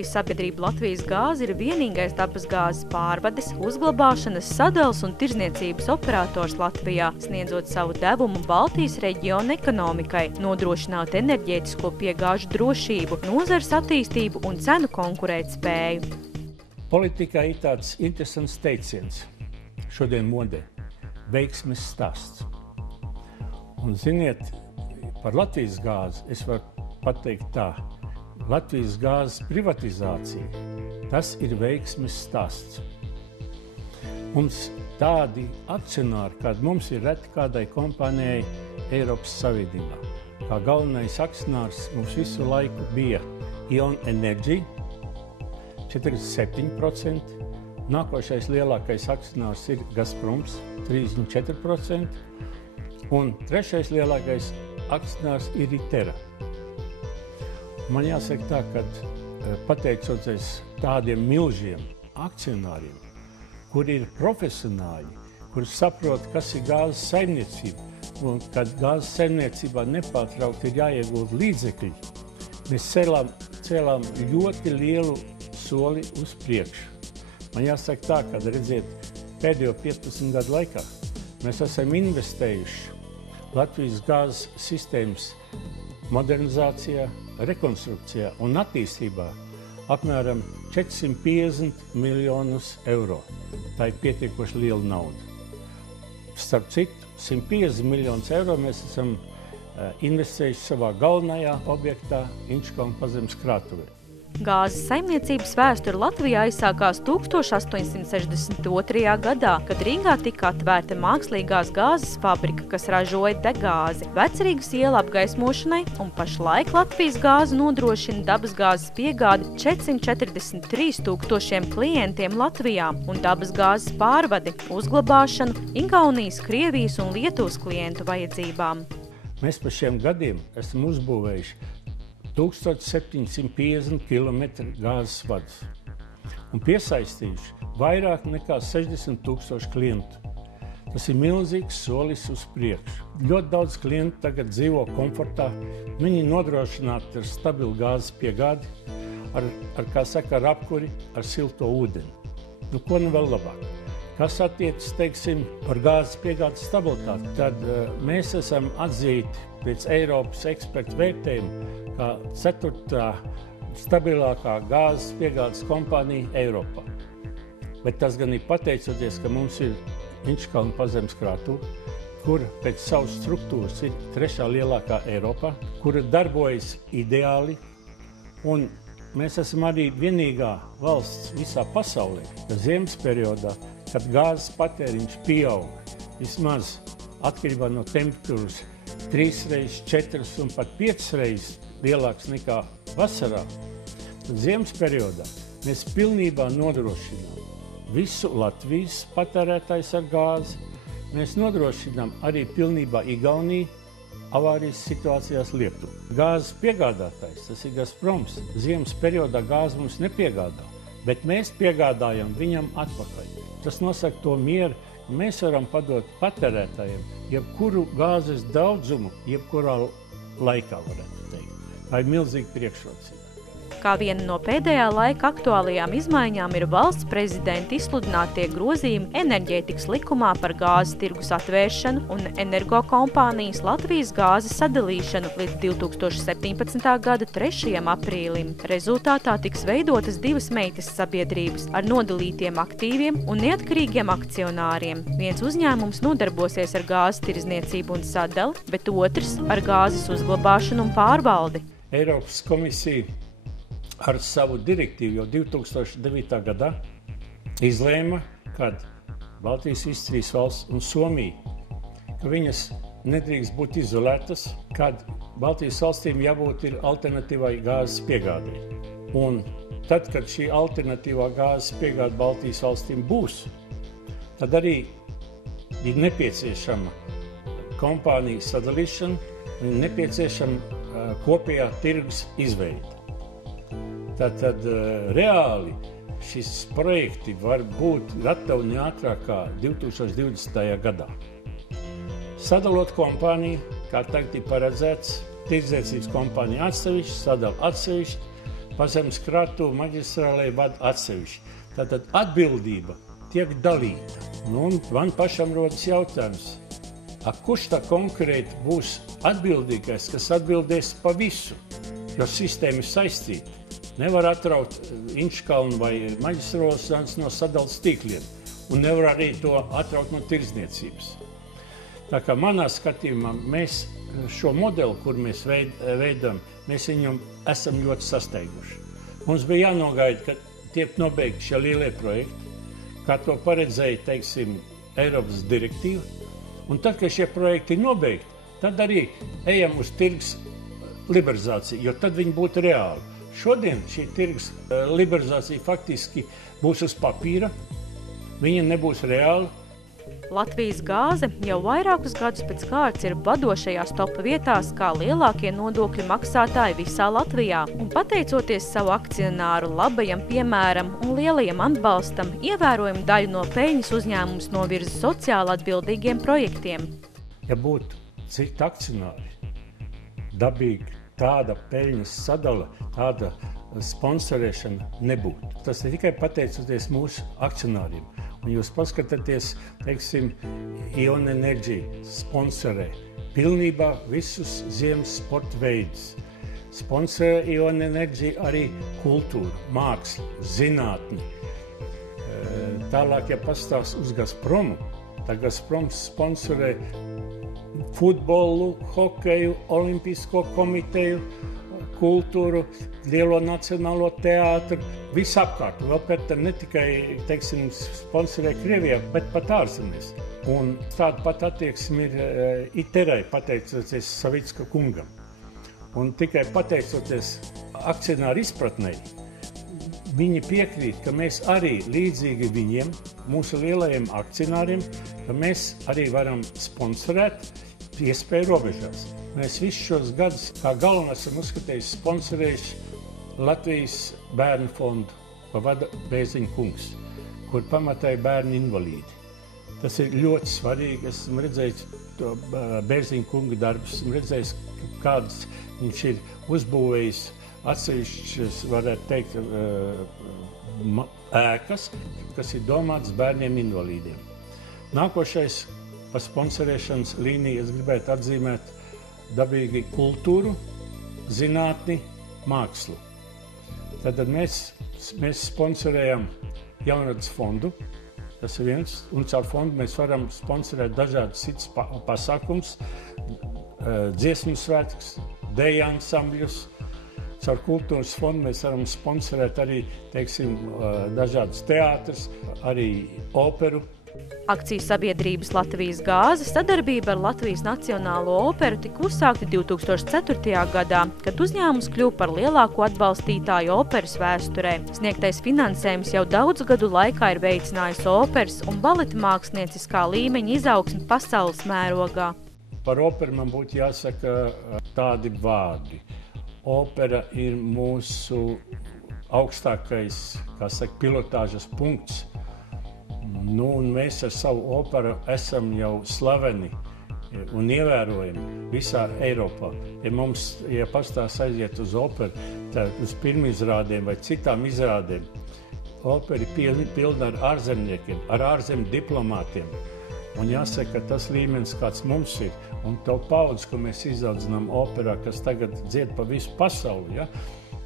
Komunikācijas sabiedrība Latvijas gāze ir vienīgais dabas gāzes pārvades, uzglabāšanas, sadales un tirzniecības operators Latvijā, sniedzot savu devumu Baltijas reģiona ekonomikai, nodrošināt enerģētisko piegāžu drošību, nozares attīstību un cenu konkurētspēju. Politikā ir tāds interesants teiciens šodien modē – veiksmes stāsts. Un ziniet, par Latvijas gāzi es varu pateikt tā. Latvijas gāzes privatizācija, tas ir veiksmes stāsts. Mums tādi akcionāri, kādi mums ir reti kādai kompānijai Eiropas Savienībā. Kā galvenais akcionārs mums visu laiku bija Ion Energy, 47%. Nākošais lielākais akcionārs ir Gazproms, 34%. Un trešais lielākais akcionārs ir Itera. Man jāsaka tā, ka pateicoties tādiem milžiem akcionāriem, kuri ir profesionāļi, kuri saprot, kas ir gāzes saimniecība, un kad gāzes saimniecībā nepārtraukti ir jāiegūt līdzekļi, mēs cēlām ļoti lielu soli uz priekšu. Man jāsaka tā, ka, redziet, pēdējo 15 gadu laikā mēs esam investējuši Latvijas gāzes sistēmas modernizācijā, rekonstrukcijā un attīstībā apmēram 450 miljonus eiro. Tā ir pietiekoši liela nauda. Starp citu, 150 miljonus eiro mēs esam investējuši savā galvenajā objektā Inčkalna pazemes krātuvē. Gāzes saimniecības vēsture Latvijā aizsākās 1862. gadā, kad Rīgā tika atvērta mākslīgās gāzes fabrika, kas ražoja degāzi, Vecrīgas iela apgaismošanai, un pašlaik Latvijas gāze nodrošina dabasgāzes piegādi 443 000 klientiem Latvijā un dabasgāzes pārvadi, uzglabāšanu Igaunijas, Krievijas un Lietuvas klientu vajadzībām. Mēs pa šiem gadiem esam uzbūvējuši 1750 km gāzes vadus un piesaistījuši vairāk nekā 60 000 klientu. Tas ir milzīgs solis uz priekšu. Ļoti daudz klientu tagad dzīvo komfortā. Viņi nodrošināti ar stabilu gāzes piegādi, ar apkuri, ar silto ūdeni. Ko nu vēl labāk? Kas attiecas, teiksim, par gāzes piegādes stabilitāti, tad mēs esam atzīti pēc Eiropas ekspertu vērtējumu kā 4. stabilākā gāzes piegādes kompānija Eiropā. Bet tas gan ir pateicoties, ka mums ir Inčkalna pazemes krātuve, kura pēc savas struktūras ir 3. lielākā Eiropā, kura darbojas ideāli, un mēs esam arī vienīgā valsts visā pasaulē, ka ziemas periodā, kad gāzes patēriņš pieaug vismaz atkarībā no temperatūras 3 reizes, 4 un pat 5 reizes lielāks nekā vasarā, tad ziemas periodā mēs pilnībā nodrošinām visu Latvijas patērētājs ar gāzi. Mēs nodrošinām arī pilnībā Igauniju avārijas situācijās Lietuvu. Gāzes piegādātājs, tas ir Gazproms, ziemas periodā gāzi mums nepiegādā, bet mēs piegādājam viņam atpakaļ. Tas nosaka to mieru, ka mēs varam padot patērētājiem jebkuru gāzes daudzumu, jebkurā laikā, varētu teikt. Tā ir milzīga priekšrocība. Kā viena no pēdējā laika aktuālajām izmaiņām ir valsts prezidenta izsludinātie grozījumi enerģētikas likumā par gāzes tirgus atvēršanu un energokompānijas Latvijas gāzes sadalīšanu līdz 2017. gada 3. aprīlim. Rezultātā tiks veidotas 2 meitas sabiedrības ar nodalītiem aktīviem un neatkarīgiem akcionāriem. Viens uzņēmums nodarbosies ar gāzes tirzniecību un sadali, bet otrs ar gāzes uzglabāšanu un pārvaldi. Eiropas komisija ar savu direktīvu jau 2009. gadā izlēma, kad Baltijas visas 3 valsts un Somija, ka viņas nedrīkst būt izolētas, kad Baltijas valstīm jābūt ir alternatīvai gāzes piegādei. Un tad, kad šī alternatīvā gāzes piegāde Baltijas valstīm būs, tad arī ir nepieciešama kompāniju sadalīšana un nepieciešama kopējā tirgus izveide. Tātad reāli šis projekti var būt gatavi neātrāk kā 2020. gadā. Sadalot kompāniju, kā tagad ir paredzēts, tirdzniecības kompānija atsevišķi, sadala atsevišķi, Pazemes krātuvi maģistrālē vada atsevišķi. Tātad atbildība tiek dalīta. Nu, un man pašam rodas jautājums, kurš tā konkrēti būs atbildīgais, kas atbildēs pa visu, jo sistēma ir saistīta. Nevar atraut Inčkalnu vai maģistrāles no sadales tīkliem, un nevar arī to atraut no tirdzniecības. Tā kā manā skatījumā mēs šo modeli, kur mēs veidam, mēs viņam esam ļoti sasteiguši. Mums bija jānogaida, ka tiek nobeigti šie lielie projekti, kā to paredzēja, teiksim, Eiropas direktīva. Un tad, kad šie projekti ir nobeigti, tad arī ejam uz tirgus liberalizāciju, jo tad viņi būtu reāli. Šodien šī tirgus liberalizācija faktiski būs uz papīra, viņa nebūs reāla. Latvijas gāze jau vairākus gadus pēc kārtas ir vadošajās topa vietās kā lielākie nodokļu maksātāji visā Latvijā. Un pateicoties savu akcionāru labajam piemēram un lielajam atbalstam, ievērojumu daļu no peļņas uzņēmums novirza sociāli atbildīgiem projektiem. Ja būtu citi akcionāri, dabīgi tāda peļņas sadala, tāda sponsorēšana nebūtu. Tas ir tikai pateicoties mūsu akcionāriem. Un jūs paskatāties, teiksim, Ion Energy sponsorē pilnībā visus ziemas sporta veidus. Sponsorē Ion Energy arī kultūru, mākslu, zinātni. Tālāk, ja pastāst uz Gazpromu, tad Gazproms sponsorē futbolu, hokeju, olimpisko komiteju, kultūru, lielo nacionālo teātru, visapkārt. Vēl pēc tam ne tikai, teiksim, sponsorē Krievijā, bet pat ārzemēs. Un tāda pat attieksme ir ITERai, pateicoties Savicka kungam. Un tikai pateicoties akcionāru izpratnei, viņi piekrīt, ka mēs arī līdzīgi viņiem, mūsu lielajiem akcionāriem, ka mēs arī varam sponsorēt iespēju robežās. Mēs visus šos gadus kā galvenais esam uzskatījuši sponsorējuši Latvijas bērnu fondu, ko vada Bērziņa kungs, kur pamatā ir bērnu invalīdi. Tas ir ļoti svarīgi. Esmu redzējis to Bērziņa kunga darbus, esmu redzējis, kādas viņš ir uzbūvējis atsevišķas, varētu teikt, ēkas, kas ir domātas bērniem invalīdiem. Nākošais pa sponsorēšanas līniju es gribētu atzīmēt dabīgi kultūru, zinātni, mākslu. Tad mēs sponsorējam Jaunradas fondu, tas ir viens, un caur fondu mēs varam sponsorēt dažādas citas pasākums, dziesmu svētkus, deju ansambļus. Caur kultūras fondu mēs varam sponsorēt arī, teiksim, dažādas teātrus, arī operu. Akciju sabiedrības Latvijas gāze sadarbība ar Latvijas Nacionālo operu tika uzsākta 2004. gadā, kad uzņēmums kļuva par lielāko atbalstītāju operas vēsturē. Sniegtais finansējums jau daudzu gadu laikā ir veicinājis operas un baleta mākslinieckā līmeņa izaugsmi pasaules mērogā. Par operu man būtu jāsaka tādi vārdi. Opera ir mūsu augstākais, kā saka, pilotāžas punkts. Nu, un mēs ar savu operu esam jau slaveni un ievērojami visā Eiropā. Ja pastāvs aiziet uz operu, tad uz pirmizrādēm vai citām izrādēm, opera ir pilna ar ārzemniekiem, ar ārzemju diplomātiem. Un jāsaka, ka tas līmenis, kāds mums ir, un to paudzi, ko mēs izaudzinām operā, kas tagad dzied pa visu pasauli, ja?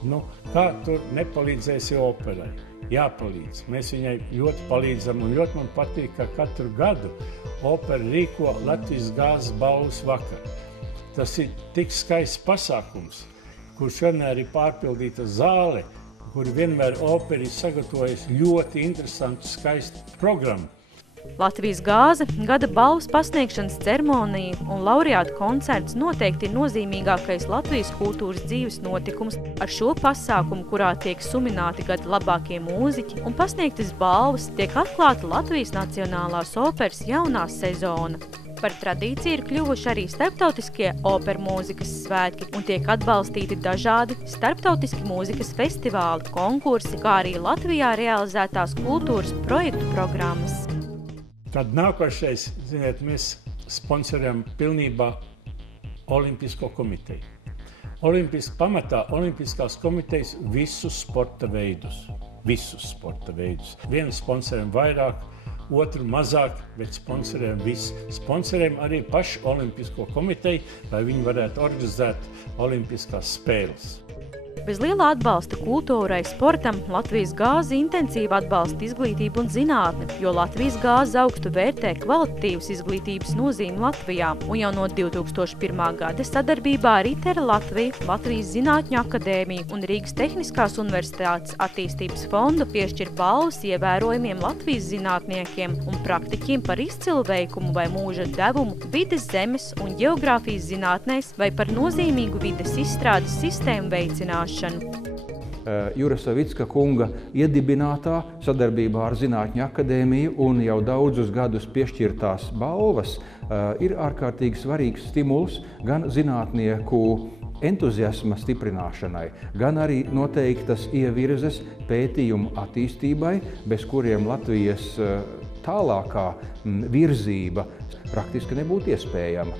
Nu, kā tur nepalīdzēsi operai? Jāpalīdz. Mēs viņai ļoti palīdzam, un ļoti man patīk, ka katru gadu opera rīko Latvijas gāzes balvas vakaru. Tas ir tik skaists pasākums, kurš vienmēr ir pārpildīta zāle, kur vienmēr opera ir sagatavojusi ļoti interesantu, skaistu programmu. Latvijas gāze, gada balvas pasniegšanas ceremonija un laureātu koncerts noteikti ir nozīmīgākais Latvijas kultūras dzīves notikums. Ar šo pasākumu, kurā tiek sumināti gada labākie mūziķi un pasniegtas balvas, tiek atklāta Latvijas Nacionālās operas jaunā sezona. Par tradīciju ir kļuvuši arī starptautiskie operu mūzikas svētki un tiek atbalstīti dažādi starptautiski mūzikas festivāli, konkursi, kā arī Latvijā realizētās kultūras projektu programmas. Tad nākošais, ziniet, mēs sponsorējam pilnībā Olimpisko komiteju. Pamatā Olimpiskās komitejas visus sporta veidus. Vienu sponsoriem vairāk, otru mazāk, bet sponsoriem viss. Sponsoriem arī pašu Olimpisko komiteju, lai viņi varētu organizēt Olimpiskās spēles. Bez liela atbalsta kultūrai, sportam Latvijas gāze intensīvi atbalsta izglītību un zinātni, jo Latvijas gāze augstu vērtē kvalitatīvas izglītības nozīmi Latvijā. Un jau no 2001. gada sadarbībā ar ITER Latviju, Latvijas Zinātņu akadēmiju un Rīgas Tehniskās universitātes attīstības fondu piešķir balvas ievērojumiem Latvijas zinātniekiem un praktiķiem par izcilu veikumu vai mūža devumu vides, zemes un ģeogrāfijas zinātnēs vai par nozīmīgu vides izstrādes sistēmu veicināšanu. Jura Savicka kunga iedibinātā sadarbībā ar Zinātņu akadēmiju un jau daudzus gadus piešķirtās balvas ir ārkārtīgi svarīgs stimuls gan zinātnieku entuziasma stiprināšanai, gan arī noteiktas ievirzes pētījumu attīstībai, bez kuriem Latvijas tālākā virzība praktiski nebūtu iespējama.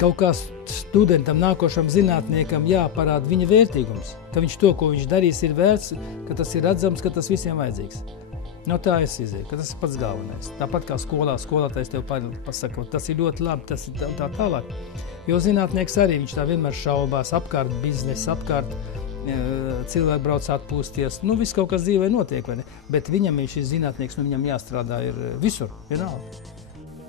Kaut kā studentam, nākošam zinātniekam jāparāda viņa vērtīgums, ka viņš to, ko viņš darīs, ir vērts, ka tas ir redzams, ka tas visiem vajadzīgs. No tā es izēju, ka tas ir pats galvenais. Tāpat kā skolotājs tev pasaka, tas ir ļoti labi, tas ir tā tālāk. Jo zinātnieks arī, viņš tā vienmēr šaubās apkārt biznesa, apkārt cilvēki brauc atpūsties. Viss kaut kas dzīvē notiek, vai ne? Bet viņam ir šis zinātnieks, viņam jāstrādā ir visur, vienalga.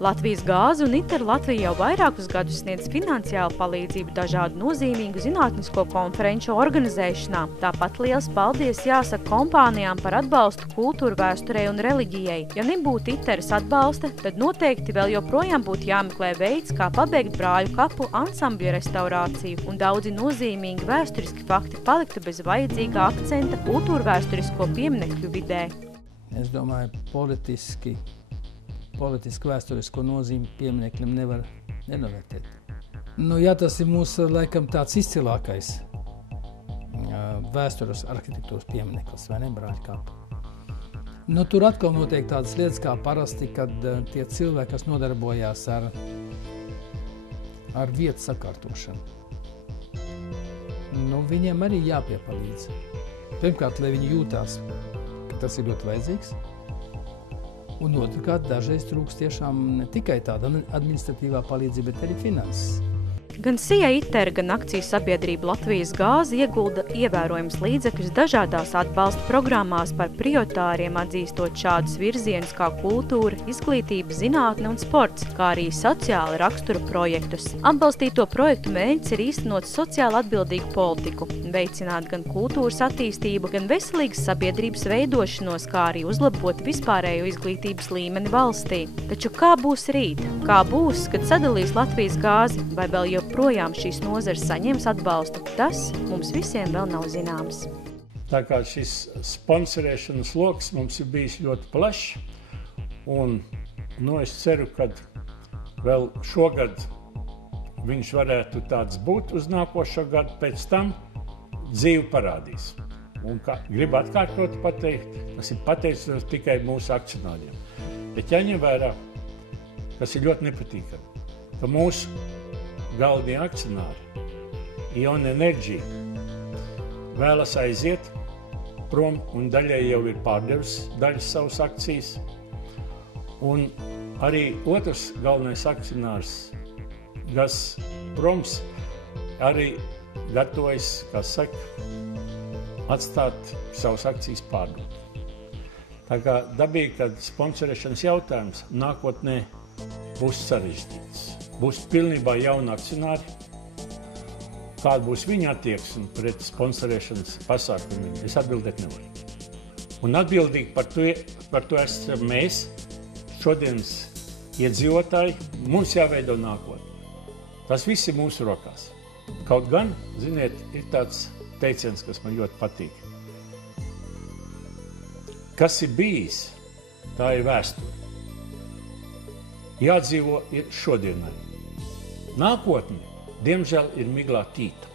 Latvijas gāze un ITER Latvija jau vairākus gadus sniedz finansiālu palīdzību dažādu nozīmīgu zinātnisko konferenču organizēšanā. Tāpat liels paldies jāsaka kompānijām par atbalstu kultūra vēsturei un reliģijai. Ja nebūtu ITERas atbalsta, tad noteikti vēl joprojām būtu jāmeklē veids, kā pabeigt Brāļu kapu ansambļa restaurāciju, un daudzi nozīmīgi vēsturiski fakti paliktu bez vajadzīgā akcenta kultūra vēsturisko pieminekļu vidē. Es domāju, politiski vēsturisko nozīmi pieminekļiem nevar nenovērtēt. Ja tas ir mūsu, laikam, tāds izcilākais vēstures arhitektūras piemineklis, vai ne, Brāļu kapa. Tur atkal notiek tādas lietas kā parasti, kad tie cilvēki, kas nodarbojās ar vietu sakārtošanu, viņiem arī jāpiepalīdz. Pirmkārt, lai viņi jūtās, ka tas ir ļoti vajadzīgs. Un otrkārt, dažreiz trūkst tiešām ne tikai tāda administratīvā palīdzība, bet arī finanses. Gan SIA ITER, gan akciju sabiedrība Latvijas gāze iegulda ievērojams līdzekļus dažādās atbalsta programmās par prioritāriem atzīstot šādus virzienus kā kultūra, izglītība, zinātne un sports, kā arī sociāli rakstura projektus. Atbalstīto projektu mērķis ir īstenot sociāli atbildīgu politiku, veicināt gan kultūras attīstību, gan veselīgas sabiedrības veidošanos, kā arī uzlabot vispārējo izglītības līmeni valstī. Taču kā būs rīt? Kā būs, kad sadalīs Latvijas gāzi, vai vēl joprojām šīs nozares saņems atbalstu? Tas mums visiem vēl nav zināms. Tā kā šis sponsorēšanas loks mums ir bijis ļoti plašs, un es ceru, ka vēl šogad viņš varētu tāds būt uz nākošo gadu, pēc tam dzīve parādīs. Un gribu atkārtot pateikt, tas ir pateicoties tikai mūsu akcionāriem. Bet jāņem vērā, tas ir ļoti nepatīkami, ka mūsu galvenie akcionāri, Ion Enerģija, vēlas aiziet prom un daļai jau ir pārdevis daļas savas akcijas. Un arī otrs galvenais akcionārs, Gazproms, arī gatavojas, atstāt savas akcijas pārdot. Tā kā dabīgi, ka sponsorēšanas jautājums nākotnē būs sarežģīts. Būs pilnībā jauni akcionāri. Kāda būs viņa attieksme pret sponsorēšanas pasākumiem, es atbildēt nevaru. Un atbildīgi par to esam mēs, šodienas iedzīvotāji, mums jāveido nākotne. Tas viss ir mūsu rokās. Kaut gan, ziniet, ir tāds teiciens, kas man ļoti patīk. Kas ir bijis, tā ir vēsture. Jādzīvo ir šodienai. Nākotne, diemžēl, ir miglā tīta.